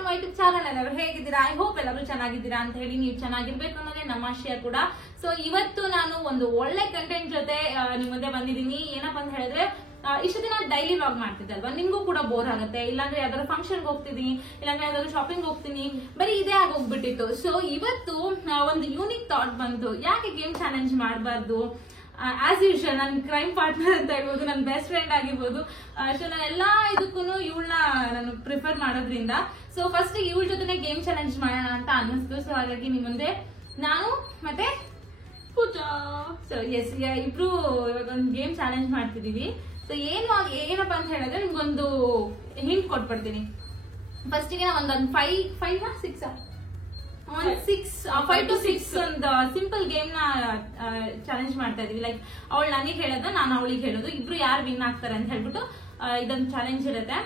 To my YouTube channel. ಎಲ್ಲರೂ ಹೇಗಿದ್ದೀರಾ? I hope ಎಲ್ಲರೂ ಚೆನ್ನಾಗಿದ್ದೀರಾ ಅಂತ ಹೇಳಿ. ನೀವು ಚೆನ್ನಾಗಿರ್ಬೇಕು ಅನ್ನೋದೇ ನಮ್ಮ ಆಶಯ ಕೂಡ. ಸೊ ಇವತ್ತು ನಾನು ಒಂದು ಒಳ್ಳೆ ಕಂಟೆಂಟ್ ಜೊತೆ ನಿಮ್ ಮುಂದೆ ಬಂದಿದ್ದೀನಿ. ಏನಪ್ಪಾ ಅಂತ ಹೇಳಿದ್ರೆ, ಇಷ್ಟು ದಿನ ಡೈಲಿ ವ್ಲಾಗ್ ಮಾಡ್ತಿದ್ದೆ ಅಲ್ವಾ, ನಿಮ್ಗೂ ಕೂಡ ಬೋರ್ ಆಗುತ್ತೆ. ಇಲ್ಲಾಂದ್ರೆ ಯಾವ್ದಾದ್ರು ಫಂಕ್ಷನ್ಗೆ ಹೋಗ್ತಿದೀನಿ, ಇಲ್ಲಾಂದ್ರೆ ಯಾವ್ದಾದ್ರು ಶಾಪಿಂಗ್ ಹೋಗ್ತೀನಿ, ಬರೀ ಇದೇ ಆಗೋಗ್ಬಿಟ್ಟಿತ್ತು. ಸೊ ಇವತ್ತು ಒಂದು ಯೂನಿಕ್ ಥಾಟ್ ಬಂತು, ಯಾಕೆ ಗೇಮ್ ಚಾಲೆಂಜ್ ಮಾಡಬಾರ್ದು. ಆಸ್ ಯೂಶುವಲ್ ನನ್ನ ಕ್ರೈಮ್ ಪಾರ್ಟ್ನರ್ ಅಂತ ಹೇಳ್ಬೋದು, ನನ್ನ ಬೆಸ್ಟ್ ಫ್ರೆಂಡ್ ಆಗಿರ್ಬೋದು. ಸೊ ನಾನು ಎಲ್ಲಾ ಇದಕ್ಕೂ ಇವಳನ್ನ ನಾನು ಪ್ರಿಫರ್ ಮಾಡೋದ್ರಿಂದ ಸೊ ಫಸ್ಟ್ ಇವಳ ಜೊತೆ ಗೇಮ್ ಚಾಲೆಂಜ್ ಮಾಡೋಣ ಅಂತ ಅನ್ನಿಸ್ತು. ಸೊ ಹಾಗಾಗಿ ನಿಮ್ ಮುಂದೆ ನಾನು ಮತ್ತೆ ಪೂಜಾ ಸೊ ಎಸ್ ಇಬ್ರು ಇವಾಗ ಒಂದು ಗೇಮ್ ಚಾಲೆಂಜ್ ಮಾಡ್ತಿದೀವಿ. ಸೊ ಏನಪ್ಪಾ ಅಂತ ಹೇಳಿದ್ರೆ, ನಿಮ್ಗೊಂದು ಹಿಂಟ್ ಕೊಟ್ಬಿಡ್ತೀನಿ. ಫಸ್ಟಿಗೆ ಒಂದು 5 to 6 ಒಂದು ಸಿಂಪಲ್ ಗೇಮ್ ನ ಚಾಲೆಂಜ್ ಮಾಡ್ತಾ ಇದೀವಿ. ಲೈಕ್ ಅವಳು ನನಗೆ ಹೇಳೋದು, ನಾನು ಅವಳಿಗೆ ಹೇಳೋದು, ಇಬ್ರು ಯಾರು ವಿನ್ ಆಗ್ತಾರೆ ಅಂತ ಹೇಳ್ಬಿಟ್ಟು ಇದೊಂದು ಚಾಲೆಂಜ್ ಇರುತ್ತೆ.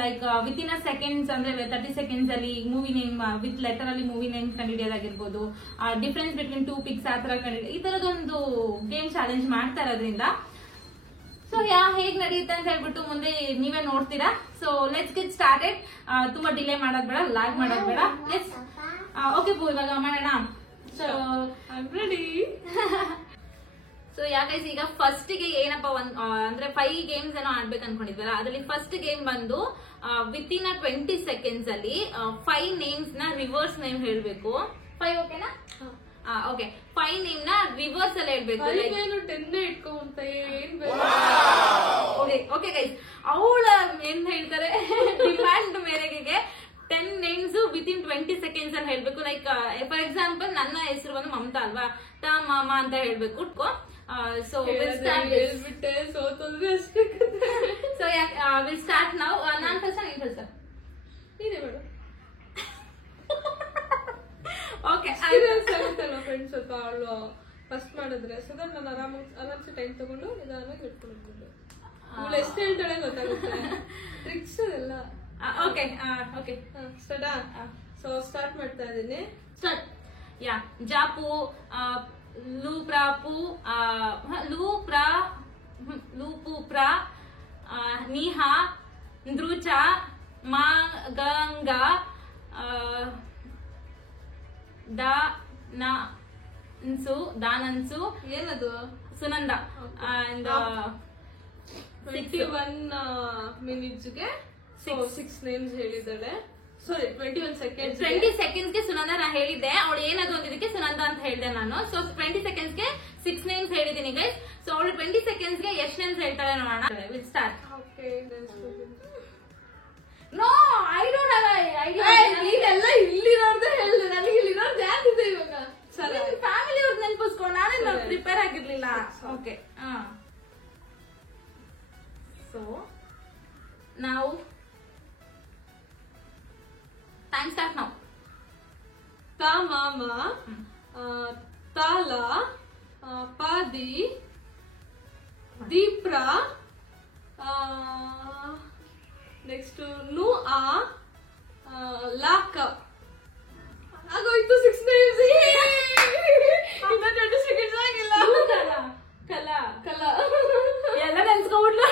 Like within a seconds ಅಂದ್ರೆ 30 ಸೆಕೆಂಡ್ಸ್ ಅಲ್ಲಿ ಮೂವಿ ನೇಮ್ ವಿತ್ ಲೆಟರ್ ಅಲ್ಲಿ ಮೂವಿ ನೇಮ್ ಕಂಡುಹಿಡಿಯೋದಾಗಿರ್ಬೋದು, ಡಿಫ್ರೆನ್ಸ್ ಬಿಟ್ವೀನ್ 2 ಪಿಕ್ಸ್ ಆ ತರ ಈ ತರದೊಂದು ಗೇಮ್ ಚಾಲೆಂಜ್ ಮಾಡ್ತಾ ಇರೋದ್ರಿಂದ ಸೊ ಹೇಗ್ ನಡೆಯುತ್ತೆ ಅಂತ ಹೇಳ್ಬಿಟ್ಟು ಮುಂದೆ ನೀವೇ ನೋಡ್ತೀರಾ. So let's get started. ತುಂಬಾ ಡಿಲೇ ಮಾಡೋದ್ ಬೇಡ, ಲಾಗ್ ಮಾಡೋದ್ ಬೇಡ. ಲೆಟ್ಸ್ ಓಕೆ ಪೂ, ಇವಾಗ ಮಾಡೋಣ. So ready. ಸೊ ಯಾಕೈಸ್ ಈಗ ಫಸ್ಟ್ ಗೆ ಏನಪ್ಪಾ ಅಂದ್ರೆ 5 ಗೇಮ್ಸ್ ಏನೋ ಆಡ್ಬೇಕು ಅನ್ಕೊಂಡಿದ್ವಲ್ಲ, ಅದ್ರಲ್ಲಿ ಫಸ್ಟ್ ಗೇಮ್ ಬಂದು ವಿತ್ ಇನ್ 20 ಸೆಕೆಂಡ್ಸ್ ಅಲ್ಲಿ 5 ನೇಮ್ಸ್ ನ ರಿವರ್ಸ್ ನೇಮ್ ಹೇಳ್ಬೇಕು. 5 ಓಕೆನಾ? ಓಕೆ, 5 ನೇಮ್ ನ ರಿವರ್ಸ್ ಅಲ್ಲಿ ಹೇಳ್ಬೇಕು. ಓಕೆ ಗೈಸ್, ಅವಳ ಏನ್ ಹೇಳ್ತಾರೆ ಡಿಮ್ಯಾಂಡ್ ಮೇರೆಗೆ 10 ನೇಮ್ಸ್ ವಿತ್ ಇನ್ 20 ಸೆಕೆಂಡ್ಸ್ ಅಲ್ಲಿ ಹೇಳ್ಬೇಕು. ಲೈಕ್ ಫಾರ್ ಎಕ್ಸಾಂಪಲ್ ನನ್ನ ಹೆಸರು ಬಂದು ಮಮತಾ ಅಲ್ವಾ, ತಾ ಮಾಮ ಅಂತ ಹೇಳ್ಬೇಕು. So will start now. Non first ನೀನ್ ಫಸ್ಟ್? ನೀನೇ ಮಾಡು. ಓಕೆ, ಫ್ರೆಂಡ್ಸ್ ಸ್ವಲ್ಪ ಅವಳು ಫಸ್ಟ್ ಮಾಡಿದ್ರೆ ಸೊ ದಟ್ ನಾನು ಆರಾಮ್ಸೆ ಟೈಮ್ ತಗೊಂಡು ನಿಧಾನವಾಗಿ ಇಟ್ಕೊಂಡಿದ್ದೆ. ಅವಳು ಎಷ್ಟು ಹೇಳ್ತಾಳೆ ಗೊತ್ತಾಗುತ್ತೆ, ಟ್ರಿಕ್ಸ್ ಎಲ್ಲ. ಓಕೆ ಓಕೆ ಸ್ಟಾರ್ಟಾ? ಸೊ ಸ್ಟಾರ್ಟ್ ಮಾಡ್ತಾ ಇದ್ದೀನಿ. ಸ್ಟಾರ್ಟ್. ಯಾ ಜಾಪು ಲೂಪ್ರಾಪು ಲೂಪುಪ್ರ ನೀಹಾ ನೃಚ ಮಾಗಂಗ ದಾನನ್ಸು ಏನದು? ಸುನಂದ. ಅಂಡ್ 61 ಮಿನಿಟ್ಸ್ಗೆ 6 ನೇಮ್ಸ್ ಹೇಳಿದ್ದಾಳೆ. ಸಾರಿ 21 ಸೆಕೆಂಡ್ಸ್. 20 ಸೆಕೆಂಡ್ಸ್ ಗೆ ಸುನಂದ ನಾ ಹೇಳಿದ್ದೆ, ಅವಳು ಏನದು ಅಂದಿದ್ದಕ್ಕೆ ಸುನಂದ ಅಂತ ಹೇಳಿದೆ ನಾನು. ಸೊ 20 ಸೆಕೆಂಡ್ಸ್ ಗೆ 6 ನೇಮ್ಸ್ ಹೇಳಿದೀನಿ ಗೈಸ್. ಸೊ ಅವಳು 20 ಸೆಕೆಂಡ್ಸ್ ಗೆ ಎಷ್ಟು ನೇಮ್ಸ್ ಹೇಳ್ತಾಳೆ ನೋಡೋಣ. Will start. Okay, no I don't have idea. ನೀನೆಲ್ಲ ಇಲ್ಲಿರೋರ್ದೆ ಹೇಳಿದೆ, ನನಗೆ ಇಲ್ಲಿರೋರ್ದು ಯಾಕಿದೆ ಇವಾಗ? ಸರಿ, ಫ್ಯಾಮಿಲಿ ಅವ್ರದ್ದು ನೆನಪಿಸ್ಕೊಂಡು ನಾನೇ ಪ್ರಿಪೇರ್ ಆಗಿರ್ಲಿಲ್ಲ. ಓಕೆ, ಸೊ ನಾವು ಟೈಮ್ ಸ್ಟಾರ್ಟ್ ನಾವು. ತಾ ಮಾಮ, ತಾಲ, ಪಾದಿ, ದೀಪ್ರ, ನೆಕ್ಸ್ಟ್ ನು ಆ ಲಾಕ. ಆಗೋಯ್ತು 6 ನೇಮ್ಸ್. ಇನ್ನ 20 ಸೆಕೆಂಡ್ಸ್ ಆಗಿಲ್ಲ. ಕಲಾ ಎಲ್ಲ ನೆನ್ಸ್ಕೊಬಿಡ್ಲು.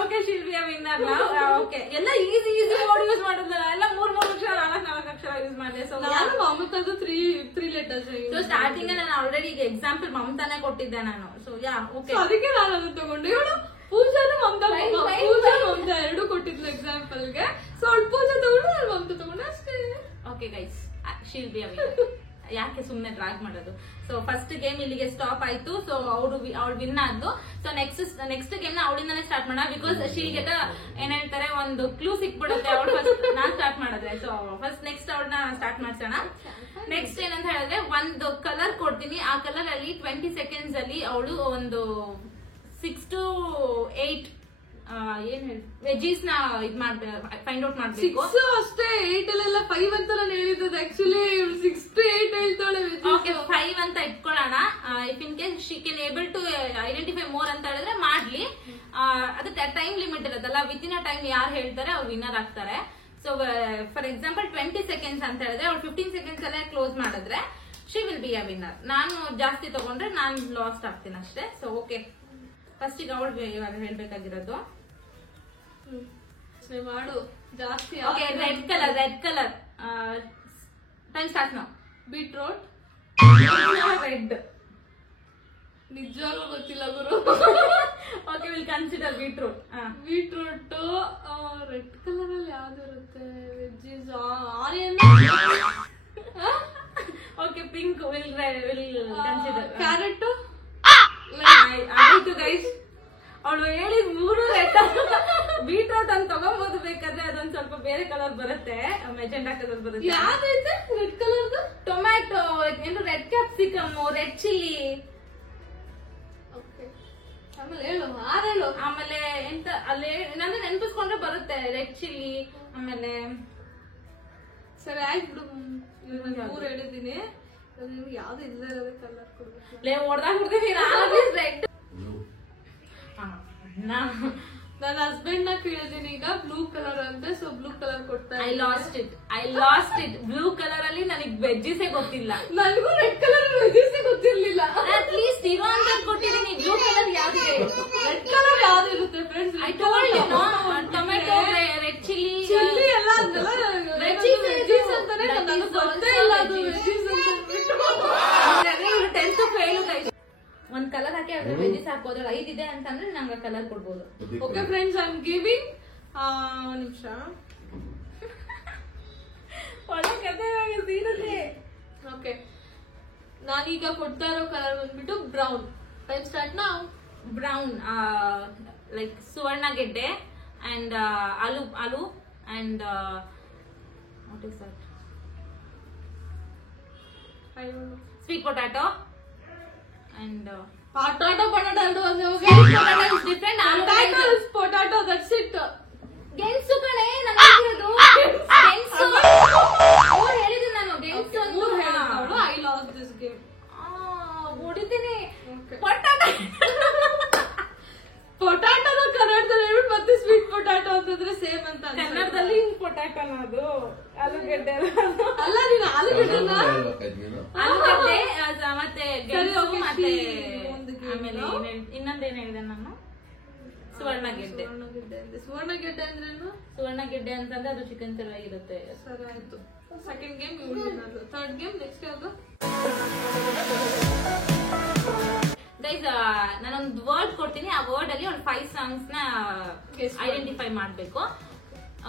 Okay, shall be a winner ನಾವು. ಓಕೆ, ಎಲ್ಲ ಈಸಿ ವರ್ಡ್ ಯೂಸ್ ಮಾಡಿದ್ರಲ್ಲ, ಎಲ್ಲ 3 ಅಕ್ಷರ 4 ಅಕ್ಷರ ಯೂಸ್ ಮಾಡಿದೆ. ಸೊ ನಾನು ಮಮತಾದು 3 ಲೆಟರ್ಸ್. ಸೊ ಸ್ಟಾರ್ಟಿಂಗ್ ನಾನು ಆಲ್ರೆಡಿ ಈಗ ಎಕ್ಸಾಂಪಲ್ ಮಮತಾನೆ ಕೊಟ್ಟಿದ್ದೆ ನಾನು. ಸೊ ಯಾ ಓಕೆ, ಅದಕ್ಕೆ ನಾನು ಅದನ್ನ ತಗೊಂಡೆ. ಇವಳು ಪೂಜಾನು ಮಮತಾ ಎರಡು ಕೊಟ್ಟಿದ್ಲು ಎಕ್ಸಾಂಪಲ್ ಗೆ. ಸೊ ಅವಳು ಪೂಜಾ ತಗೊಂಡು ನಾನು ಮಮತಾ ತಗೊಂಡೆ ಅಷ್ಟೇ. Okay guys, she'll be a winner. ಯಾಕೆ ಸುಮ್ನೆ ಡ್ರಾಗ್ ಮಾಡೋದು. ಸೊ ಫಸ್ಟ್ ಗೇಮ್ ಇಲ್ಲಿಗೆ ಸ್ಟಾಪ್ ಆಯ್ತು. ಸೊ ಅವಳು ವಿನ್ ಆದ್ಲು. ಸೊ ನೆಕ್ಸ್ಟ್ ಗೇಮ್ ನ ಅವಳಿಂದಾನೆ ಸ್ಟಾರ್ಟ್ ಮಾಡೋಣ. ಬಿಕಾಸ್ ಶೀಲ್ಗೆ ಏನ್ ಹೇಳ್ತಾರೆ, ಒಂದು ಕ್ಲೂ ಸಿಕ್ಬಿಡುತ್ತೆ. ಅವಳು ಫಸ್ಟ್ ನಾನ್ ಸ್ಟಾರ್ಟ್ ಮಾಡಿದ್ರೆ, ಸೊ ಫಸ್ಟ್ ನೆಕ್ಸ್ಟ್ ಅವಳನ್ನ ಸ್ಟಾರ್ಟ್ ಮಾಡ್ಸೋಣ. ನೆಕ್ಸ್ಟ್ ಏನಂತ ಹೇಳಿದ್ರೆ, ಒಂದು ಕಲರ್ ಕೊಡ್ತೀನಿ. ಆ ಕಲರ್ ಅಲ್ಲಿ 20 ಸೆಕೆಂಡ್ಸ್ ಅಲ್ಲಿ ಅವಳು ಒಂದು 6 to 8 ಏನ್ ಹೇಳಿ ವೆಜೀಸ್ ನ ಇದ್ ಮಾಡ್ಬೇಕು, ಫೈಂಡ್ ಔಟ್ ಮಾಡ್ಬೇಕು. 6 ಅಷ್ಟೇ, 8 ಅಲ್ಲೆಲ್ಲ 5 ಅಂತ ನಾನು ಹೇಳಿದ್ದು. ಆಕ್ಚುಲಿ 6 to 8 ಹೇಳ್ತಾಳೆ. ಓಕೆ, 5 ಅಂತ ಇಟ್ಕೊಳ್ಳೋಣ. If in case she can able to identify more ಅಂತ ಹೇಳಿದ್ರೆ ಮಾಡ್ಲಿ. ಅದು ಟೈಮ್ ಲಿಮಿಟ್ ಇರುತ್ತಲ್ಲ, ವಿತ್ ಇನ್ ಅ ಟೈಮ್ ಯಾರು ಹೇಳ್ತಾರೆ ಅವ್ರು ವಿನ್ನರ್ ಆಗ್ತಾರೆ. ಸೊ ಫಾರ್ ಎಕ್ಸಾಂಪಲ್ 20 ಸೆಕೆಂಡ್ಸ್ ಅಂತ ಹೇಳಿದ್ರೆ ಅವ್ರು 15 ಸೆಕೆಂಡ್ಸ್ ಅಲ್ಲೇ ಕ್ಲೋಸ್ ಮಾಡಿದ್ರೆ she will be a winner. ನಾನು ಜಾಸ್ತಿ ತಗೊಂಡ್ರೆ ನಾನು ಲಾಸ್ಟ್ ಆಗ್ತೀನಿ ಅಷ್ಟೇ. ಸೊ ಓಕೆ, ಫಸ್ಟ್ ಈಗ ಅವಳು ಇವಾಗ ಹೇಳ್ಬೇಕಾಗಿರೋದು ಮಾಡು. ಜಾಸ್ತಿ. Okay red colour time start ನಾವು. ಬೀಟ್ರೋಟ್. ರೆಡ್. ನಿಜವಾಗ್ಲೂ ಗೊತ್ತಿಲ್ಲ ಗುರು. Okay will consider beetroot. Beetroot red colour ಅಲ್ಲಿ ಯಾವ್ದು ಇರುತ್ತೆ? Veggies, onion. Okay pink will consider. Carrot. ಆಯ್ತು ಗೈಸ್, ಅವಳು ಹೇಳಿದ್ 3 ರೆಡ್. ಬೀಟ್ರೂಟ್ ಅಂತ ತಗೊಂಬೋದು, ಬೇಕಾದ್ರೆ ಅದೊಂದ್ ಸ್ವಲ್ಪ ಬೇರೆ ಕಲರ್ ಬರುತ್ತೆ, ಮೆಜೆಂಡಾ ಕಲರ್ ಬರುತ್ತೆ. ಯಾವ್ದೈತೆ ರೆಡ್ ಕಲರ್ದು? ಟೊಮ್ಯಾಟೊ, ಏನು ರೆಡ್ ಕ್ಯಾಪ್ಸಿಕಮ್, ರೆಡ್ ಚಿಲ್ಲಿ. ಆಮೇಲೆ ಹೇಳು. ಆಮೇಲೆ ಎಂತ ಅಲ್ಲಿ ನಂದು ನೆನಪಿಸ್ಕೊಂಡ್ರೆ ಬರುತ್ತೆ. ರೆಡ್ ಚಿಲ್ಲಿ, ಆಮೇಲೆ ಸರಿ ಆಯ್ತು ಬಿಡು. 3 ಹೇಳಿದ್ದೀನಿ. ನಿಮ್ಗೆ ಯಾವ್ದು ಇಲ್ಲದೆ ಇರೋದೇ ಕಲರ್ ಕೊಡ್ಬೇಕು. ರೆಡ್. ನನ್ನ ಹಸ್ಬೆಂಡ್ ನ ಕೇಳಿದೀನಿ ಈಗ, ಬ್ಲೂ ಕಲರ್ ಅಂತೆ, ಸೊ ಬ್ಲೂ ಕಲರ್ ಕೊಡ್ತಾ. I lost it. Blue colour ಅಲ್ಲಿ ನನಗೆ ವೆಜ್ಜಿಸೇ ಗೊತ್ತಿಲ್ಲ. ನನಗೂ ರೆಡ್ ಕಲರ್ ವೆಜ್ಜಿಸೇ ಗೊತ್ತಿರ್ಲಿಲ್ಲ. ಅಟ್ ಲೀಸ್ಟ್ ಇರೋ ಅಂತ ಕೊಟ್ಟಿದ್ದೀನಿ. ಬ್ಲೂ ಕಲರ್ ಯಾವ್ದಿದೆ? ರೆಡ್ ಕಲರ್ ಯಾವ್ದು ಇರುತ್ತೆ friends? I told you know. Tomato, red chilli ಎಲ್ಲ ಅಂದಲ್ಲ. ವೆಜ್ಜೀಸ್ ಅಂತಾನೆ ನನಗೆ ಗೊತ್ತೇ ಇಲ್ಲ ಅದು ವೆಜ್ಜೀಸ್ ಅಂತ ಬಿಟ್ಟು. 10th fail guys. ಒಂದ್ ಕಲರ್ ಹಾಕಿ ಅದ್ರ ವೆಜ್ಜಿಸ್ ಹಾಕೋದ್ರ 5 ಇದೆ ಅಂತಂದ್ರೆ ನಂಗೆ ಕಲರ್ ಕೊಡ್ಬೋದು. Okay friends, I am giving ನಿಮಿಷ. ಓಕೆ, ನಾನೀಗ ಕೊಡ್ತಾ ಇರೋ ಕಲರ್ ಬಂದ್ಬಿಟ್ಟು ಬ್ರೌನ್. ಟೈಮ್ ಸ್ಟಾರ್ಟ್ ನಾವು. ಬ್ರೌನ್ ಲೈಕ್ ಸುವರ್ಣ ಗೆಡ್ಡೆ and aloo and what is that? Sweet potato and potato different. Potato, that's it. ಗೆಣಸು ಕಣೆ ನಾನು ಹೇಳಿರೋದು. ಗೆಣಸು ಹೇಳಿದೆ ನಾನು. ಗೆಣಸು ಅಂತ. I lost this game. ಹೊಡಿತೀನಿ. ಪೊಟ್ಯಾಟೋ ಕನ್ನಡದಲ್ಲಿ ಹೇಳ್ಬಿಟ್ಟು ಮತ್ತೆ ಸ್ವೀಟ್ ಪೊಟ್ಯಾಟೋ ಅಂತಂದ್ರೆ ಸೇಮ್ ಅಂತ. ಕನ್ನಡದಲ್ಲಿ ಪೊಟ್ಯಾಟೋನ ಅದು ಆಲೂಗಡ್ಡೆ ಅಲ್ಲ. ನೀನು ಆಲೂಗಡ್ಡೆನ ಮತ್ತೆ ಗೆಣಸು ಮತ್ತೆ ಆಮೇಲೆ ಇನ್ನೊಂದೇನು ಹೇಳಿದೆ ನಾನು? ಸುವರ್ಣಗೆಡ್ಡೆ. ಸುವರ್ಣಗೆಡ್ಡೆ ಅಂದ್ರೇನು? ಸುವರ್ಣಗೆಡ್ಡೆ ಅಂತಂದ್ರೆ ಅದು ಚಿಕನ್ ಚೆನ್ನಾಗಿರುತ್ತೆ. ಸರಿ ಆಯ್ತು. Second game, third game next ಯಾವ್ದು? ಗೈಸ್, ನಾನೊಂದು ವರ್ಡ್ ಕೊಡ್ತೀನಿ. ಆ ವರ್ಡ್ ಅಲ್ಲಿ ಒಂದು 5 ಸಾಂಗ್ಸ್ ನ ಐಡೆಂಟಿಫೈ ಮಾಡ್ಬೇಕು.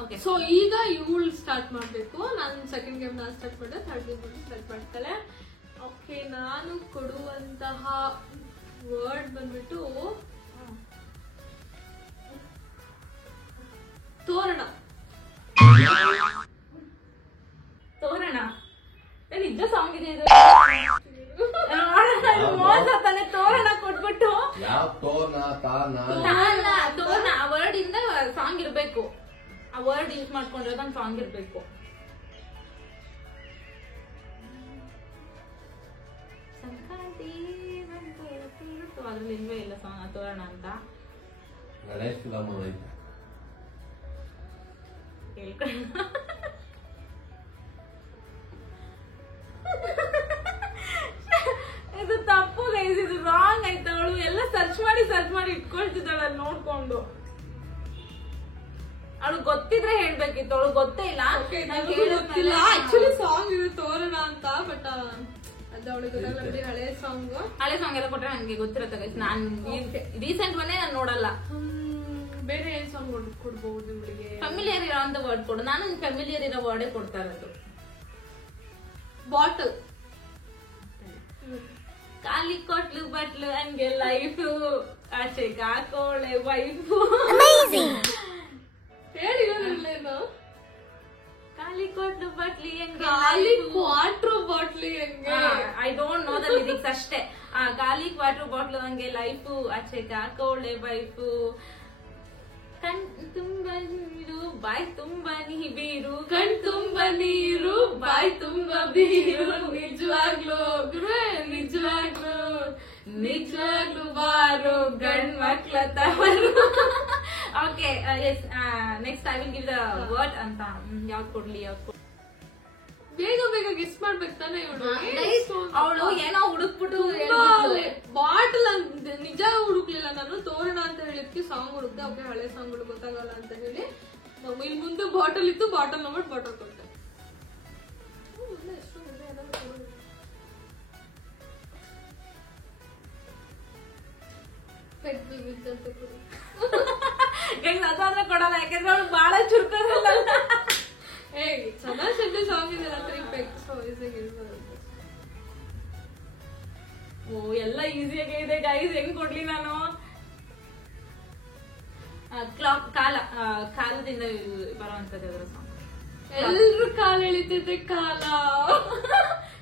ಓಕೆ, ಸೊ ಈಗ ಇವಳು ಸ್ಟಾರ್ಟ್ ಮಾಡ್ಬೇಕು. ನಾನು ಸೆಕೆಂಡ್ ಗೇಮ್ ನಾನು ಸ್ಟಾರ್ಟ್ ಮಾಡಿದೆ, ಥರ್ಡ್ ಗೇಮ್ ಸ್ಟಾರ್ಟ್ ಮಾಡ್ತಾಳೆ. ಓಕೆ, ನಾನು ಕೊಡುವಂತಹ ವರ್ಡ್ ಬಂದ್ಬಿಟ್ಟು ತೋರಣ. ತೋರಣ ನಿಜ ಸಾಂಗ್ ಇದೆ ಇದು. ಮೋಸ ತಾನೆ ತೋರಣ ಕೊಟ್ಬಿಟ್ಟು. ತೋರಣ ಆ ವರ್ಡ್ ಇಂದ ಸಾಂಗ್ ಇರ್ಬೇಕು. ಆ ವರ್ಡ್ ಯೂಸ್ ಮಾಡ್ಕೊಂಡಿರೋದು ಒಂದು ಸಾಂಗ್ ಇರ್ಬೇಕು. ಸಂಕ್ರಾಂತಿ ಅದ್ರಲ್ಲಿ ಇಲ್ವೇ ಇಲ್ಲ ಸಾಂಗ್ ತೋರಣ ಅಂತ. ಇದು ತಪ್ಪು ಗೈಸ್, ಇದು ರಾಂಗ್ ಆಯ್ತು. ಅವಳು ಎಲ್ಲ ಸರ್ಚ್ ಮಾಡಿ ಇಟ್ಕೊಳ್ತಿದ್ದಾಳ ನೋಡ್ಕೊಂಡು. ಅವಳು ಗೊತ್ತಿದ್ರೆ ಹೇಳ್ಬೇಕಿತ್ತು, ಅವಳು ಗೊತ್ತೇ ಇಲ್ಲ. ಗೊತ್ತಿಲ್ಲ ಆಕ್ಚುಲಿ ಸಾಂಗ್ ಇದು ತೋರಣ ಅಂತ, ಬಟ್ ಅದು ಅವಳಿಗೆ ಗೊತ್ತಾಗಲ್ಲ. ಹಳೆ ಸಾಂಗ್ ಎಲ್ಲ ಕೊಟ್ರೆ ನನಗೆ ಗೊತ್ತಿರುತ್ತೆ ಗೈಸ್. ನಾನು ರೀಸೆಂಟ್ ಒನ್ನೇ ನಾನು ನೋಡಲ್ಲ. ಬೇರೆ ಏನ್ ಸಾಂಗ್ ಕೊಡ್ಬಹುದು ಇವಳಿಗೆ? ಫೆಮಿಲಿಯರ್ ಇರೋ ಅಂತ ವರ್ಡ್ ಕೊಡು. ನಾನು ಫೆಮಿಲಿಯರ್ ಇರೋ ವರ್ಡೇ ಕೊಡ್ತಾ ಇರೋದು. ಬಾಟಲ್. ಖಾಲಿ ಕೊಟ್ಲು ಬಟ್ಲು ಹಂಗೆ ಲೈಫು, ಆಚೆ ಹಾಕೋಳೆ ವೈಫು. ಹೇಳಿ ಖಾಲಿ ಕೊಟ್ಲು ಬಟ್ಲಿ ಹೆಂಗೆ, ಖಾಲಿ ಕ್ವಾಟ್ರ್ ಬಾಟ್ಲಿ ಹೆಂಗೆ. I don't know the lyrics ಅಷ್ಟೇ. ಖಾಲಿ ಕ್ವಾಟ್ರ್ ಬಾಟ್ಲು ಹಂಗೆ ಲೈಫು, ಆಚೆ ಹಾಕೋಳೆ ವೈಫು. ಕಣ್ ತುಂಬ ನೀರು ಬಾಯ್ ತುಂಬ ನೀರು, ಕಣ್ ತುಂಬ ನೀರು ಬಾಯ್ ತುಂಬ ಬೀರು. ನಿಜವಾಗ್ಲು ಗುರುವೆ ನಿಜವಾಗ್ಲು ಬಾರು ಗಂಡ್ ಮಕ್ಳ ತವರು. Okay, next I will give the word ಅಂತ. ಯಾವ್ದು ಕೊಡ್ಲಿ? ಬೇಗ ಗೆಸ್ ಮಾಡ್ಬೇಕು ತಾನೆ ಇವಳು. ಅವಳು ಏನೋ ಹುಡುಕ್ಬಿಟ್ಟು ಬಾಟಲ್ ನಿಜ ಹುಡುಕ್ಲಿಲ್ಲ ನಾನು. ತೋರಣ ಅಂತ ಹೇಳಿದ್ಕೆ ಸಾಂಗ್ ಹುಡುಕ್ದೆ. ಓಕೆ, ಹಳೆ ಸಾಂಗ್ ಗೊತ್ತಾಗಲ್ಲ ಅಂತ ಹೇಳಿ ಇಲ್ಲಿ ಮುಂದೆ ಬಾಟಲ್ ಇತ್ತು, ಬಾಟಲ್ ನಂಬಿಟ್ಟು ಬಾಟಲ್ ಕೊಟ್ಟೆ. ಅದಾದ್ರೆ ಕೊಡಲ್ಲ, ಯಾಕಂದ್ರೆ ಅವ್ಳು ಬಾಳ ಚುರುಕಲ್ಲ. ಏ ಚೆನ್ನಾಗಿ ಶೆಟ್ಟಿ ಸಾಂಗ್ ಇದೆ, 3 pegs ಓ ಎಲ್ಲ ಈಸಿಯಾಗಿ ಇದೆ ಗೈಸ್, ಹೆಂಗ್ ಕೊಡ್ಲಿ ನಾನು? ಕಾಲದಿಂದ ಬರುವಂತದ್ದು ಅದರ ಸಾಂಗ್. ಎಲ್ರು ಕಾಲ ಎಳಿತಿದ್ದೆ ಕಾಲ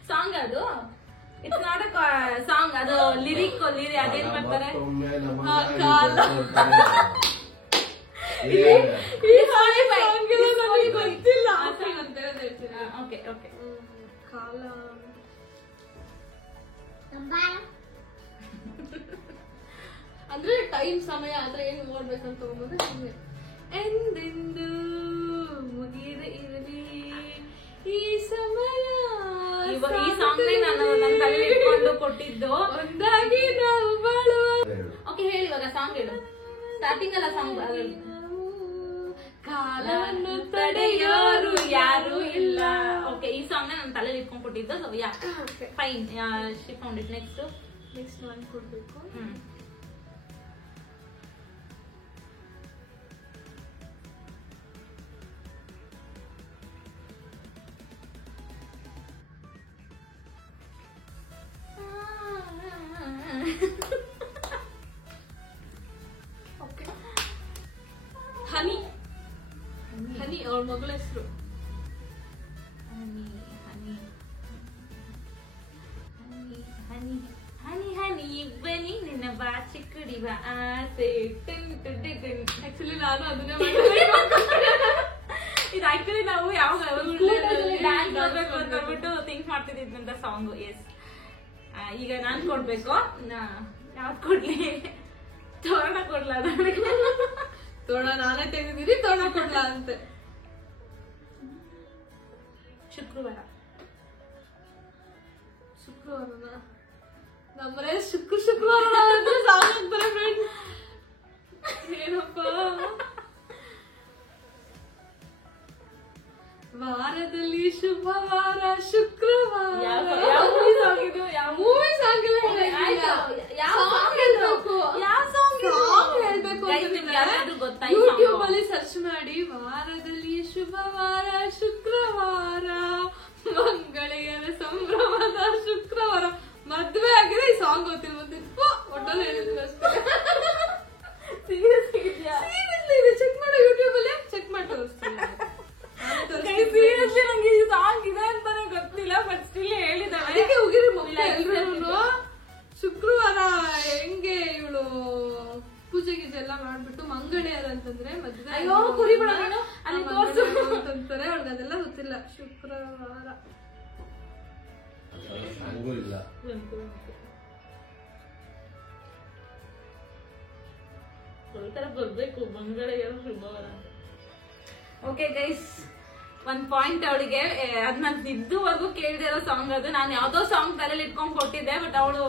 ಸಾಂಗ್ ಅದು. ಇಟ್ಸ್ ನಾಟ್ ಅ ಸಾಂಗ್, ಅದು ಲಿರಿಕ್ ಅದೇನ್ ಮಾಡ್ತಾರೆ ಗೊತ್ತಿಲ್ಲ. Okay okay. ಕಾಲ ಅಂದ್ರೆ ಟೈಮ್ ಸಮಯ ಆದ್ರೆ ಏನ್ ನೋಡ್ಬೇಕಂತ ತಗೊಂಡ್ರೆ ಎಂದೆಂದು ಮುಗಿದ ಇರಲಿ ಈ ಸಮಯ. ಈ ಸಾಂಗ್ ನಾನು ನನ್ನ ತಲೆ ಇಟ್ಕೊಂಡು ಕೊಟ್ಟಿದ್ದು. ಒಂದಾಗಿ ನಾವು ಬಾಳುವ. ಓಕೆ ಹೇಳಿ ಇವಾಗ ಸಾಂಗ್ ಹೇಳು. ಸ್ಟಾರ್ಟಿಂಗ್ ಅಲ್ಲ ಸಾಂಗ್. ಕಾಲವನ್ನು ತಡೆಯೋರು ಯಾರು ಇಲ್ಲ. ಓಕೆ, ಈ ಸಾಂಗ್ ನನ್ನ ತಲೆ ಇಟ್ಕೊಂಡು ಕೊಟ್ಟಿದ್ದು. So yeah fine, she found it. Next ನಾನು ಕೊಡ್ಬೇಕು. ಹನಿ ಹನಿ ಅವಳ ಮಗಳ ಹೆಸರು. ಹನಿ ಹನಿ ಹನಿ ಹನಿ ಹನಿ ಹನಿ ಬನ್ನಿ ನಿನ್ನ ಬಾಚಿ ಕುಡಿವ ಆಸೆ. ಆಕ್ಚುಲಿ ನಾನು ಅದನ್ನೇ ಇದು ಆಕ್ಚುಲಿ ನಾವು ಯಾವ ಡ್ಯಾನ್ಸ್ ಮಾಡ್ಬೇಕು ಅಂತ ಹೇಳ್ಬಿಟ್ಟು ಥಿಂಕ್ ಮಾಡ್ತಿದ್ದಂತ ಸಾಂಗ್. ಎಸ್, ಈಗ ನಾನ್ ಕೊಡ್ಬೇಕು. ಯಾವ್ದು ಕೊಡ್ಲಿ? ತೋರಣ ಕೊಡ್ಲಾ? ತೋರಣ ನಾನೇ ತೆಗೆದಿದ್ದೀನಿ, ತೋರಣ ಕೊಡ್ಲಾ ಅಂತೆ. ಶುಕ್ರವಾರನ ನಮ್ಮನೆ ಶುಕ್ರವಾರ ಅಂದ್ರೆ ಸಾಂಗ್ ಅಂತಾರೆ ಫ್ರೆಂಡ್. ಏನಪ್ಪ ವಾರದಲ್ಲಿ ಶುಭವಾರ ಶುಕ್ರವಾರ. ಯಾವ ಮೂವಿ ಸಾಂಗ್ ಇದು? ಮೂವಿ ಸಾಂಗ್ ಹೇಳ್ಬೇಕು ಯೂಟ್ಯೂಬ್ ಅಲ್ಲಿ ಸರ್ಚ್ ಮಾಡಿ. ವಾರದಲ್ಲಿ ಶುಭವಾರ ಶುಕ್ರವಾರ, ಮಂಗಳೆಯರ ಸಂಭ್ರಮದ ಶುಕ್ರವಾರ. ಮದ್ವೆ ಆಗಿದೆ, ಈ ಸಾಂಗ್ ಗೊತ್ತಿರ್ಬೋದು. ಒಟ್ಟಲ್ಲಿ ಹೇಳಿದ್ರು ಅಷ್ಟೇ. ಸೀರಿಯಸ್ಲಿ ಇದೆ, ಚೆಕ್ ಮಾಡೋ ಯೂಟ್ಯೂಬ್ ಅಲ್ಲಿ ಚೆಕ್ ಮಾಡಿ ತೋರಿಸ್ತೀನಿ. ಸೀರಿಯಸ್ಲಿ ನಂಗೆ ಈ ಸಾಂಗ್ ಇದೆ ಅಂತಾನೆ ಗೊತ್ತಿಲ್ಲ, ಬಟ್ ಸ್ಟಿಲ್ ಹೇಳಿದಾಳೆ. ಅದಕ್ಕೆ ಹೋಗಿರಿ ಮಕ್ಕಳು ಎಲ್ರು. ಶುಕ್ರವಾರ ಹೆಂಗೆ ಇವಳು ಪೂಜೆ ಗೀಜೆ ಎಲ್ಲ ಮಾಡ್ಬಿಟ್ಟು ಮಂಗಳೆಯರ ಅಂತಂದ್ರೆ ಮದ್ವೆ ಅಂತಾರೆ. ಅವ್ಳಿಗೆ ಅದೆಲ್ಲ ಗೊತ್ತಿಲ್ಲ. ಶುಕ್ರವಾರ ಬರ್ಬೇಕು ಮಂಗಳೆಯರು ಶುಭವಾರ. ಓಕೆ ಗೈಸ್, 1 ಪಾಯಿಂಟ್ ಅವಳಿಗೆ. ಅದ್ ನಾನು ಇದುವರೆಗೂ ಕೇಳ್ದಿರೋ ಸಾಂಗ್ ಅದು. ನಾನು ಯಾವ್ದೋ ಸಾಂಗ್ ತಲೆಯಲ್ಲಿ ಇಟ್ಕೊಂಡ್ ಕೊಟ್ಟಿದ್ದೆ, ಬಟ್ ಅವಳು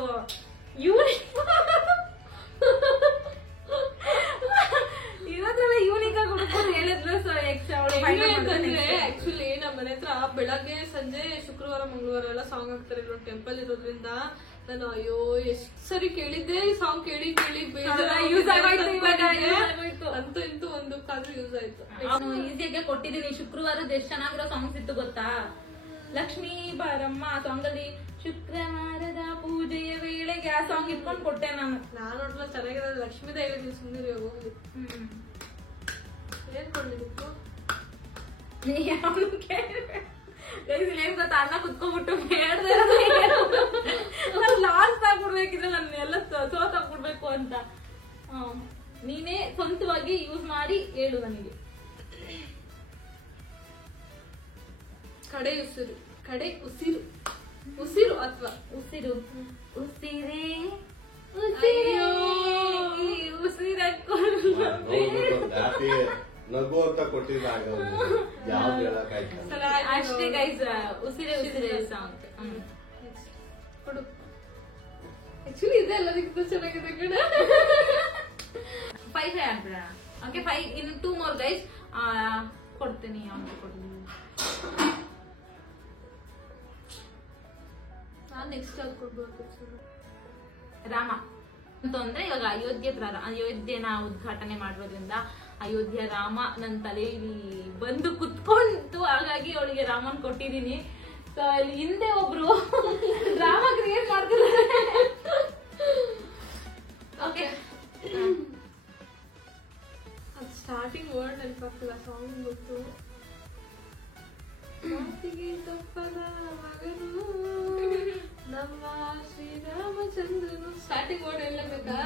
ಇರೋದ್ರಲ್ಲ ಯೂನಿಕ್ ಆಗಿ ಹುಡುಕೊಂಡು ಹೇಳಿದ್ಲು. ಸೊ ಅಂತಂದ್ರೆ ಆಕ್ಚುಲಿ ನಮ್ಮ ಮನೆ ಹತ್ರ ಬೆಳಗ್ಗೆ ಸಂಜೆ ಶುಕ್ರವಾರ ಮಂಗಳವಾರ ಎಲ್ಲ ಸಾಂಗ್ ಹಾಕ್ತಾರೆ. ಟೆಂಪಲ್ ಇರೋದ್ರಿಂದ ನಾನು ಅಯ್ಯೋ ಎಷ್ಟ್ ಸರಿ ಕೇಳಿದ್ದೆ ಈ ಸಾಂಗ್. ಕೇಳಿ ಯೂಸ್ ಆಗೋಯ್ತು. ಅಂತೂ ಇಂತೂ ಒಂದಕ್ಕಾದ್ರೂ ಯೂಸ್ ಆಯ್ತು. ಈಸಿಯಾಗೆ ಕೊಟ್ಟಿದ್ದೀನಿ. ಶುಕ್ರವಾರದ ಎಷ್ಟು ಚೆನ್ನಾಗಿರೋ ಸಾಂಗ್ಸ್ ಇತ್ತು ಗೊತ್ತಾ? ಲಕ್ಷ್ಮೀ ಬಾರಮ್ಮ ಆ ಸಾಂಗ್ ಅಲ್ಲಿ ಶುಕ್ರವಾರದ ಪೂಜೆಯ ವೇಳೆಗೆ ಆ ಸಾಂಗ್ ಇಟ್ಕೊಂಡು ಕೊಟ್ಟೆ ನಾನು. ಒಟ್ಲ ಚೆನ್ನಾಗಿರೋ ಲಕ್ಷ್ಮೀ ದೇವಿ ಸುಂದರಿ ಹೋಗ್ಲಿ. ಏನ್ ಕೊಡ್ಲಿಕ್ಕೆ ಏನ್ ಗೊತ್ತಾ? ಅಣ್ಣ ಕುತ್ಕೊಂಡ್ಬಿಟ್ಟು ಹೇಳ್ದೆ ಲಾಸ್ಟ್ ಆಗ್ಬಿಡ್ಬೇಕಿದ್ರೆ ನಾನು ಎಲ್ಲ ಸೋತಾಗ್ಬಿಡ್ಬೇಕು ಅಂತ. ನೀನೇ ಸ್ವಂತವಾಗಿ ಯೂಸ್ ಮಾಡಿ ಹೇಳು ನನಗೆ. ಕಡೆ ಉಸಿರು, ಕಡೆ ಉಸಿರು, ಉಸಿರು ಅಥವಾ ಉಸಿರು, ಉಸಿರೇ ಉಸಿರ ನಗು ಅಂತ ಕೊಟ್ಟಿದ್ದ ಅಷ್ಟೇ ಗೈಸ್. ಉಸಿರೇ ಉಸಿರೇ ಸಾಂಗ್ ಕೊಡು. ಆಕ್ಚುಲಿ ಇದೆ ಎಲ್ಲದಕ್ಕಿಂತ ಚೆನ್ನಾಗಿದೆ ಕಡೆ. 5 ಆಗ್ಬಿಡೋಣ. ಓಕೆ 5 ಇನ್ನು 2 more ಗೈಸ್. ಕೊಡ್ತೀನಿ ಅವ್ನಿಗೆ ಕೊಡ್ತೀನಿ. ನಾನ್ ನೆಕ್ಸ್ಟ್ ಯಾವ್ದು ಕೊಡ್ಬೋದು? ರಾಮ ಅಂತಂದ್ರೆ ಇವಾಗ ಅಯೋಧ್ಯೆನ ಉದ್ಘಾಟನೆ ಮಾಡೋದ್ರಿಂದ ಅಯೋಧ್ಯ ರಾಮ ನನ್ನ ತಲೆಯಲ್ಲಿ ಬಂದು ಕುತ್ಕೊಂತು, ಹಾಗಾಗಿ ಅವಳಿಗೆ ರಾಮನ್ ಕೊಟ್ಟಿದೀನಿ. ಸೊ ಅಲ್ಲಿ ಹಿಂದೆ ಒಬ್ರು ರಾಮ ಕ್ರಿಯೇಟ್ ಮಾಡ್ತಿದ್ದಾರೆ. ಓಕೆ, ಅದು ಸ್ಟಾರ್ಟಿಂಗ್ ವರ್ಡ್ ನೆನಪಾಗ್ತಿಲ್ಲ, ಸಾಂಗ್ ಗೊತ್ತು. ಮಾತಿಗೆ ತಪ್ಪದ ಮಗನು ನಮ್ಮ ಶ್ರೀರಾಮಚಂದ್ರನು. ಸ್ಟಾರ್ಟಿಂಗ್ ವರ್ಡ್ ಎಲ್ಲ ಬೇಕಾ?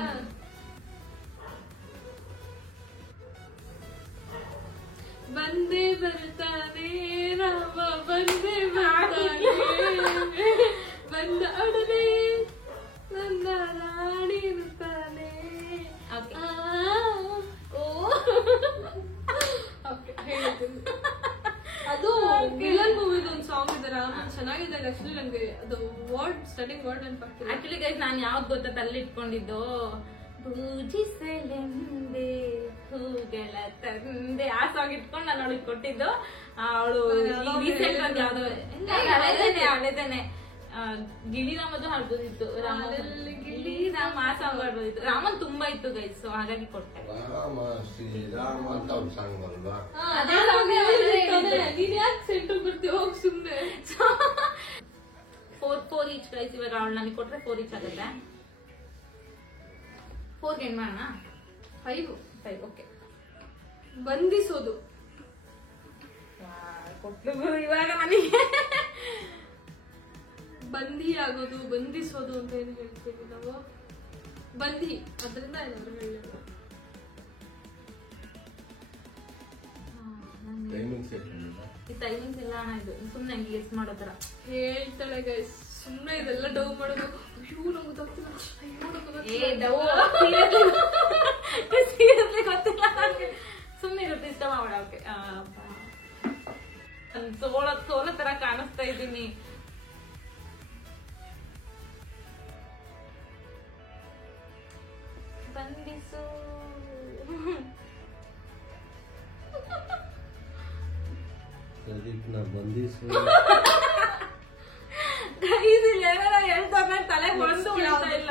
ಬಂದೇ ಬರ್ತಾನೆ ರಾಮ, ಬಂದೇ ಬರ್ತಾನೆ, ಬಂದ ಅಡನೆ ನನ್ನ ರಾಣಿ ಇರುತ್ತಾನೆ. ಅದು ವಿಲನ್ ಮೂವಿದ ಒಂದು ಸಾಂಗ್ ಇದೆ ರಾಮ, ಚೆನ್ನಾಗಿದೆ. ಆಕ್ಚುಲಿ ನಂಗೆ ಅದು ವರ್ಡ್ ಸ್ಟಾರ್ಟಿಂಗ್ ವರ್ಡ್ ನೆನಪಾಗ್ತಿಲ್ಲ. ಆಕ್ಚುಲಿ ಗೈಸ್ ನಾನು ಯಾವ್ದು ಗೊತ್ತಾ ತಲೆ ಇಟ್ಕೊಂಡಿದ್ದು, ಪೂಜಿಸಲೆಂದೆ ಹೂಗಳ ತಂದೆ, ಆ ಸಾಂಗ್ ಇಟ್ಕೊಂಡು ನಾನು ಅವಳಿಗೆ ಕೊಟ್ಟಿದ್ದು. ಅವಳು ರೀಸೆಂಟ್ ಒಂದು ಯಾವ್ದೋ ಹಳೆದೇನೆ ಗಿಳಿರಾಮದು ಹಾಡ್ಬೋದಿತ್ತು, ಗಿಳಿರಾಮ ಆ ಸಾಂಗ್ ಹಾಡ್ಬೋದಿತ್ತು. ರಾಮನ್ ತುಂಬಾ ಇತ್ತು ಗೈಸ್, ಸೊ ಹಾಗಾಗಿ ಕೊಟ್ಟೆ. ರಾಮ ಶ್ರೀರಾಮ ಅಂತ ಒಂದು ಸಾಂಗ್ ಬರಲ್ವಾ? ಅದೇ ಸಾಂಗ್ ನೀನ್ ಯಾಕೆ ಸೆಂಟ್ರ್ ಬರ್ತೀವಿ, ಹೋಗಿ ಸುಮ್ನೆ. 4 ಈಚ್ ಗೈಸ್. ಇವಾಗ ಅವಳು ನನಗೆ ಕೊಟ್ರೆ 4 ಈಚ್ ಆಗುತ್ತೆ. 4 ಏನ್ ಮಾಡೋಣ? 5 ಓಕೆ. ಬಂಧಿಸೋದು ಕೊಟ್ಲು ಇವಾಗ ನನಗೆ. ಬಂಧಿ ಆಗೋದು, ಬಂಧಿಸೋದು ಅಂತ ಏನು ಹೇಳ್ತೀವಿ ನಾವು? ಬಂಧಿ, ಅದರಿಂದ ಏನಾದ್ರು ಹೇಳಿಲ್ಲ. ಟೈಮಿಂಗ್ಸ್ ಟೈಮಿಂಗ್ಸ್ ಎಲ್ಲ ಅಣ್ಣ, ಇದು ಸುಮ್ನೆ ಹಂಗೆ ಗೆಸ್ ಮಾಡೋ ತರ ಹೇಳ್ತಾಳೆ ಗೈಸ್, ಸುಮ್ನೆ ಇದೆಲ್ಲ ಡೌ ಮಾಡೋದು. ಅಯ್ಯೋ ನಂಗೆ ಗೊತ್ತಾಗ್ತಿಲ್ಲ, ಸೀರಿಯಸ್ಲಿ ಗೊತ್ತಿಲ್ಲ ನನಗೆ, ಸುಮ್ನೆ ಇರುತ್ತೆ ಇಷ್ಟ ಮಾಡ. ಓಕೆ, ಸೋಲ ತರ ಕಾಣಿಸ್ತಾ ಇದ್ದೀನಿ. ಬಂಧಿಸು ಬಂಧಿಸು ಹೇಳ್ತಾರೆ, ತಲೆ ಬಂದು ಇಲ್ಲ.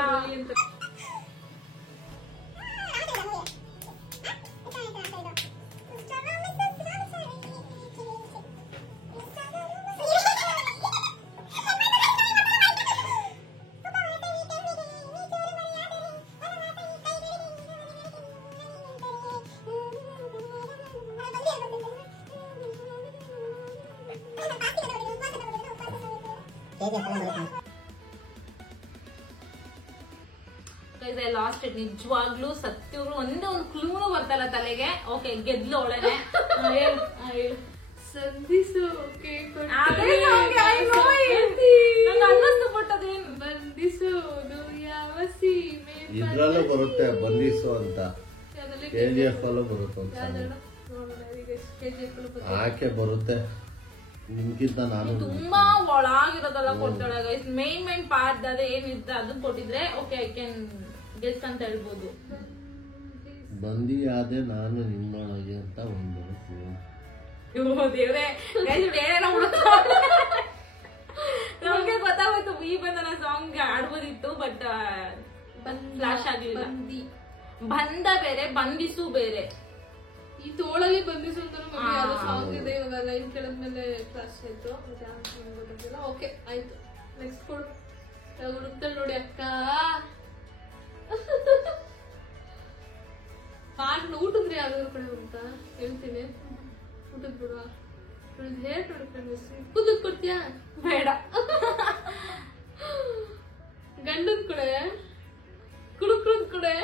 ಲಾಸ್ಟ್ ನಿಜವಾಗ್ಲೂ ಸತ್ಯಗಳು ಒಂದೇ ಒಂದು ಕ್ಲೂನು ಬರ್ತಲ್ಲ ತಲೆಗೆ. ಓಕೆ, ಗೆದ್ಲು ಅವಳೇನೆ. ಸಂಧಿಸು ಅನ್ನಿಸ್ತು ಬಿಟ್ಟದೇನು. ಬಂಧಿಸೋದು ಯಾವ ಸೀಮೆ ಇದ್ರಲ್ಲೂ ಬರುತ್ತೆ ಬಂಧಿಸು ಅಂತ, KGF ಅಲ್ಲೂ ಬರುತ್ತೆ. ಆಕೆ ಬರುತ್ತೆ ನಿಮ್ಗಿಂತ ನಾನು ತುಂಬಾ ಒಳಗಿರೋದೆಲ್ಲ ಕೊಡ್ತಾಳೆ ಗೈಸ್. ಮೇನ್ ಪಾರ್ಟ್ ಅದೇ ಏನಿರುತ್ತೆ ಅದನ್ನ ಕೊಟ್ಟಿದ್ರೆ ಓಕೆ, ಐ ಕ್ಯಾನ್ ಗೆಸ್ ಅಂತ ಹೇಳ್ಬೋದು. ಬಂದಿ ಆದೆ ನಾನು ನಿನ್ನೊಳಗೆ ಅಂತ ಒಂದು ದೇವ್ರೆ ನಮ್ಗೆ ಗೊತ್ತಾಗೋಯ್ತು ಈ ಬಂಧನ ಸಾಂಗ್ ಆಡ್ಬೋದಿತ್ತು, ಬಟ್ ಫ್ಲಾಶ್ ಆಗ್ಲಿಲ್ಲ. ಬಂಧ ಬೇರೆ, ಬಂಧಿಸು ಬೇರೆ. ಈ ತೋಳಲ್ಲಿ ಬಂಧಿಸು ಅಂತ ಯಾವ್ದೋ ಸಾಂಗ್ ಇದೆ, ಇವಾಗ ಲೈನ್ ಕೇಳಿದ್ಮೇಲೆ ಕ್ಲಾಸ್ ಆಯ್ತು. ಗೊತ್ತಾಗಿಲ್ಲ. ಓಕೆ ಆಯ್ತು, ನೆಕ್ಸ್ಟ್ ಕೊಡು. ಹುಡುಕ್ತಾಳೆ ನೋಡಿ ಅಕ್ಕ. ಊಟದ್ರೆ ಯಾವ್ದಾದ್ರು ಕಡೆ ಅಂತ ಹೇಳ್ತೀನಿ. ಊಟದ್ ಬಿಡುವ, ಹೇರ್ ಕುದದ್ ಕೊಡ್ತೀಯಾ? ಬೇಡ. ಗಂಡದ್ ಕೊಡೆ, ಕುಡುಕ್ರದ್ ಕೊಡೆ.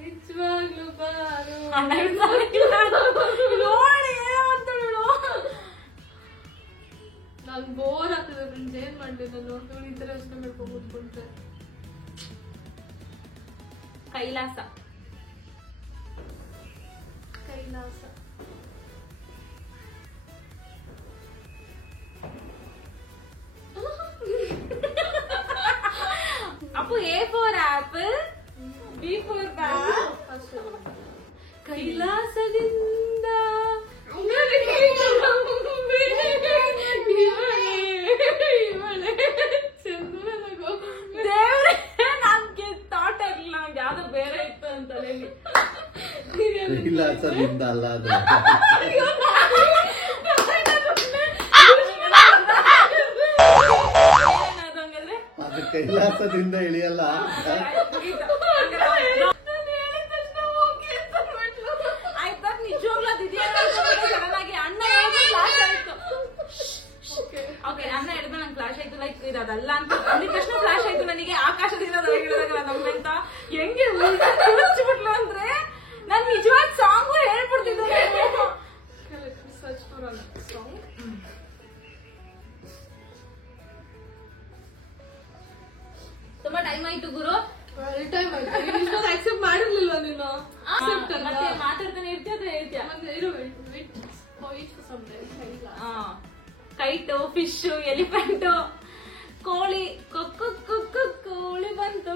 ನಿಜವಾಗ್ಲೂ ಬಾರು ನಾನ್ ಬೋರ್ ಆಗ್ತದೆ ಫ್ರೆಂಡ್ಸ್, ಏನ್ ಮಾಡ್ಲಿ ನಾನು ಈ ತರ ಯೋಚನೆ ಮಾಡ್ಕೊಂಡು ಕೂತ್ಕೊಂಡ್ರೆ. Kailasa. Kailasa Appu A for apple, B for ball. ಕೈಲಾಸದಿಂದ ದೇವ್ರೆ ನನ್ಗೆ ಥಾಟ್ ಇರ್ಲಿಲ್ಲ, ನನ್ಗೆ ಯಾವ್ದೋ ಬೇರೆ ಇತ್ತು ಅಂತ ಕೈಲಾಸದಿಂದ ಅಲ್ಲ ಅದು. ಅದು ಕೈಲಾಸದಿಂದ ಇಳಿಯಲ್ಲ. ಅಣ್ಣ ಹೇಳಿದ್ರೆ ನಂಗೆ ಫ್ಲಾಶ್ ಆಯ್ತು, ಲೈಕ್ ಇದಲ್ಲ ಅಂತ ಅಂದಿದ ತಕ್ಷಣ ಫ್ಲಾಶ್ ಆಯ್ತು ನನಗೆ. ಆಕಾಶದಿಂದ ನಮ್ಮಂತ ಹೆಂಗೆ ಬಿಟ್ಲು ಅಂದ್ರೆ ನಾನ್ ನಿಜವಾದ ಸಾಂಗು ಹೇಳ್ಬಿಡ್ತಿದ್ದೆ. ತುಂಬಾ ಟೈಮ್ ಆಯ್ತು ಗುರು. ಟೈಮ್ ಆಯ್ತು, ಆಕ್ಸೆಪ್ಟ್ ಮಾಡಿರ್ಲಿಲ್ವಾ ನೀನು? ಮಾತಾಡ್ತಾನೆ ಇರ್ತೀಯ ಅದ್ರ ಹೇಳ್ತೀಯ. ಕೈಟು, ಫಿಶ್, ಎಲಿಫೆಂಟ್, ಕೋಳಿ, ಕೊಕ್ಕು ಕೊಕ್ಕು ಕೋಳಿ ಬಂತು.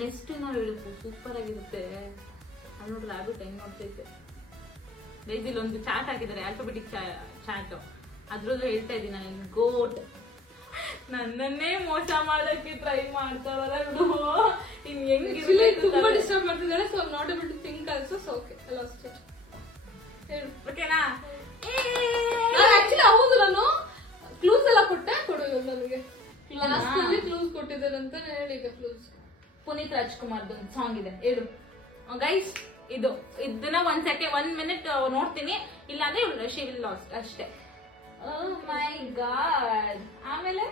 ನೆಕ್ಸ್ಟ್ ನಾವು ಹೇಳುದು ಸೂಪರ್ ಆಗಿರುತ್ತೆ. ಅಲ್ಲಿ ನೋಡ್ರಿ ರ್ಯಾಬಿಟ್ ಹೆಂಗ್ ನೋಡ್ತೈತೆ. ಇಲ್ಲಿ ಒಂದು ಚಾಟ್ ಹಾಕಿದ್ದಾರೆ, ಆಲ್ಫಾಬೆಟಿಕ್ ಚಾಟ್. ಅದ್ರಲ್ಲೂ ಹೇಳ್ತಾ ಇದ್ದೀನಿ ನಾನು ಗೋಟ್. ನನ್ನನ್ನೇ ಮೋಸ ಮಾಡೋಕೆ ಟ್ರೈ ಮಾಡ್ತಾರಲ್ಲ ಇವ್ರು. ಇನ್ ಹೆಂಗ್ ತುಂಬಾ ಡಿಸ್ಟರ್ಬ್ ಮಾಡ್ತಿದ್ದಾರೆ. So not able to think also. So okay, lost it. ಓಕೆನಾ? ಆಕ್ಚುಲಿ ಹೌದು, ನಾನು ಕ್ಲೂಸ್ ಎಲ್ಲ ಕೊಟ್ಟೆ. ಕೊಡು ನನಗೆ. ಲಾಸ್ಟ್ ಅಲ್ಲಿ ಕ್ಲೂಸ್ ಕೊಟ್ಟಿದ್ದಾರೆ ಅಂತ ಹೇಳಿ. ಈಗ ಕ್ಲೂಸ್ ಪುನೀತ್ ರಾಜ್ಕುಮಾರ್ದು ಸಾಂಗ್ ಇದೆ, ಹೇಳು ಗೈಸ್. ಇದನ್ನ 1 ಮಿನಿಟ್ ನೋಡ್ತೀನಿ, ಇಲ್ಲಾಂದ್ರೆ ಶಿ ವಿಲ್ ಲಾಸ್ಟ್ ಅಷ್ಟೇ. ಓ ಮೈ ಗಾಡ್. ಆಮೇಲೆ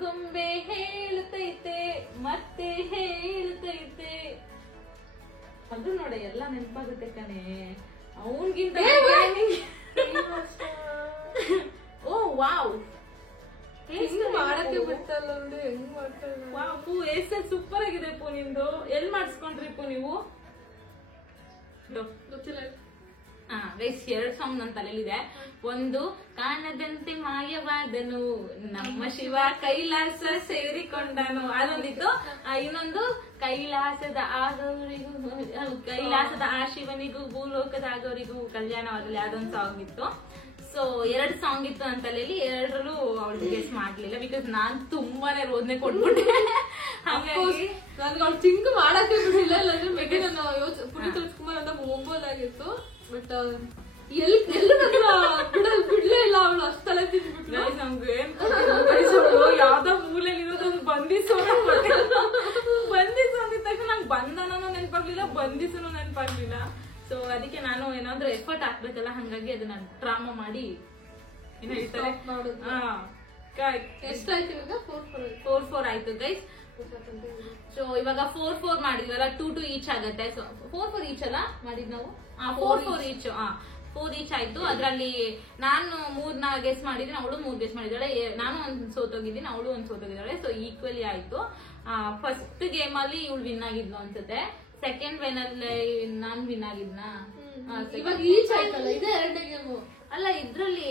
ಗೊಂಬೆ ಹೇಳ್ತೈತೆ ಮತ್ತೆ ಹೇಳ್ತೈತೆ. ಅದು ನೋಡ ಎಲ್ಲ ನೆನಪಾಗುತ್ತೆ ಕಣೆ ಅವನ್ಗಿಂತ. ಓ ವಾವ್, ಮಾಡಕ್ಕೆ ಬಿಡ್ತಲ್ಲ ನೋಡಿ, ಹೆಂಗ್ ಮಾಡ್ತಾರೆ. ವಾವ್ ಪೂ, ಹೇರ್ ಸ್ಟೈಲ್ ಸೂಪರ್ ಆಗಿದೆ ಪೂ ನಿಂದು. ಎಲ್ಲಿ ಮಾಡಿಸ್ಕೊಂಡ್ರಿ ಪೂ ನೀವು? ಗೊತ್ತಿಲ್ಲ. ಗೈಸ್, 2 ಸಾಂಗ್ ನನ್ನ ತಲೆಯಲ್ಲಿದೆ. ಒಂದು ಕಾಣದಂತೆ ಮಾಯವಾದನು, ನಮ್ಮ ಶಿವ ಕೈಲಾಸ ಸೇರಿಕೊಂಡನು, ಅದೊಂದಿತ್ತು. ಇನ್ನೊಂದು ಕೈಲಾಸದ ಆಗೋರಿಗೂ, ಕೈಲಾಸದ ಆ ಶಿವನಿಗೂ ಭೂಲೋಕದ ಆಗೋರಿಗೂ ಕಲ್ಯಾಣವಾಗಲಿ, ಅದೊಂದು ಸಾಂಗ್ ಇತ್ತು. ಸೊ 2 ಸಾಂಗ್ ಇತ್ತು ನನ್ನ ತಲೆಯಲ್ಲಿ. 2ರಲ್ಲೂ ಅವಳು ಗೆಸ್ ಮಾಡ್ಲಿಲ್ಲ, ಬಿಕಾಸ್ ನಾನ್ ತುಂಬಾನೇ ರೋದನೆ ಕೊಟ್ಬಿಟ್ಟೆ. ಹಾಗಾಗಿ ನನ್ಗೆ ಅವ್ಳು ಥಿಂಕ್ ಮಾಡಕ್ಕೆ ಬಿಟ್ಟಿಲ್ಲ. ಇಲ್ಲಾಂದ್ರೆ ಬೇಗ ನಾನು ಪುನೀತ್ ರಾಜ್ಕುಮಾರ್ ಅಂತ ಹೋಗ್ಬೋದಾಗಿತ್ತು. ಬಟ್ ಬಿಡ್ಲೇ ಇಲ್ಲ ಅವಳು. ಅಷ್ಟು ತಲೆ ತಿಂದ್ಬಿಟ್ಲು. ನಮ್ಗೆ ಯಾವ್ದೋ ಮೂಲೆಯಲ್ಲಿ ಇರೋದೊಂದು ಬಂದಿಸು ಅಂದಿದ ತಕ್ಷಣ ನಂಗೆ ಬಂಧನೂ ನೆನಪಾಗ್ಲಿಲ್ಲ, ಬಂದಿಸನು ನೆನಪಾಗ್ಲಿಲ್ಲ. ಸೊ ಅದಕ್ಕೆ ನಾನು ಏನಾದ್ರೂ ಎಫರ್ಟ್ ಹಾಕ್ಬೇಕಲ್ಲ, ಹಂಗಾಗಿ ಅದನ್ನ ಡ್ರಾಮಾ ಮಾಡಿ ಏನ್ ಹೇಳ್ತಾರೆ. ಎಷ್ಟಾಯ್ತು ಇವಾಗ? 4-4 ಆಯ್ತು ಗೈಸ್. ಸೊ ಇವಾಗ 4-4 ಮಾಡಿದ್ವಲ್ಲ, 2-2 ಈಚ್ ಆಗತ್ತೆ. ಸೊ 4-4 ಈಚ್ ಅಲ್ಲ ಮಾಡಿದ್ ನಾವು? 4-4 ಈಚ್. 4 ಈಚ್ ಆಯ್ತು. ಅದ್ರಲ್ಲಿ ನಾನು 3 ಗೆಸ್ ಮಾಡಿದ್ದೀನಿ, ಅವಳು 3 ಗೆಸ್ ಮಾಡಿದ್ದಾಳೆ. ನಾನು ಒಂದ್ ಸೋತೋಗಿದ್ದೀನಿ, ಅವಳು ಒಂದ್ ಸೋತೋಗಿದ್ದಾಳೆ. ಸೊ ಈಕ್ವಲಿ ಆಯ್ತು. ಫಸ್ಟ್ ಗೇಮ್ ಅಲ್ಲಿ ಇವಳು ವಿನ್ ಆಗಿದ್ಲು ಅನ್ಸುತ್ತೆ. ಸೆಕೆಂಡ್ ವೈನ್ ಅಲ್ಲಿ ನಾನ್ ವಿನ್ ಆಗಿದ್ನಾ? ಇವಾಗ ಈಚ್ ಆಯ್ತಲ್ಲ, ಇದೇ 2ನೇ ಗೇಮು ಅಲ್ಲ. ಇದ್ರಲ್ಲಿ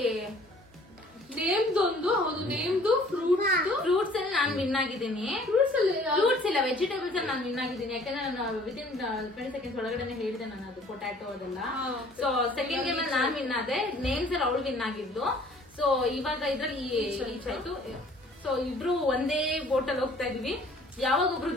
ನೇಮ್ದೊಂದು, ಹೌದು ನೇಮ್ದು, ಫ್ರೂಟ್ಸ್ ಅಲ್ಲಿ ನಾನು ವಿನ್ ಆಗಿದ್ದೀನಿ. ಫ್ರೂಟ್ಸ್ ಇಲ್ಲ, ವೆಜಿಟೇಬಲ್ಸ್ ಅಲ್ಲಿ ನಾನು ವಿನ್ ಆಗಿದ್ದೀನಿ. ಯಾಕಂದ್ರೆ ನಾನು ವಿತಿನ್ 20 ಸೆಕೆಂಡ್ಸ್ ಒಳಗಡೆ ಹೇಳಿದೆ ನಾನು ಅದು ಪೊಟ್ಯಾಟೋ ಅದೆಲ್ಲ. ಸೊ ಸೆಕೆಂಡ್ ಗೇಮ್ ಅಲ್ಲಿ ನಾನ್ ವಿನ್ ಆದೆ, ನೇಮ್ಸ್ ಅಲ್ಲಿ ಅವಳು ವಿನ್ ಆಗಿದ್ಲು. ಸೊ ಇವಾಗ ಇದ್ರಲ್ಲಿ ಈಚ್ ಆಯ್ತು. ಸೊ ಇಬ್ರು ಒಂದೇ ಬೋಟ್ ಅಲ್ಲಿ ಹೋಗ್ತಾ ಇದೀವಿ. ಯಾವಾಗ ಒಬ್ರು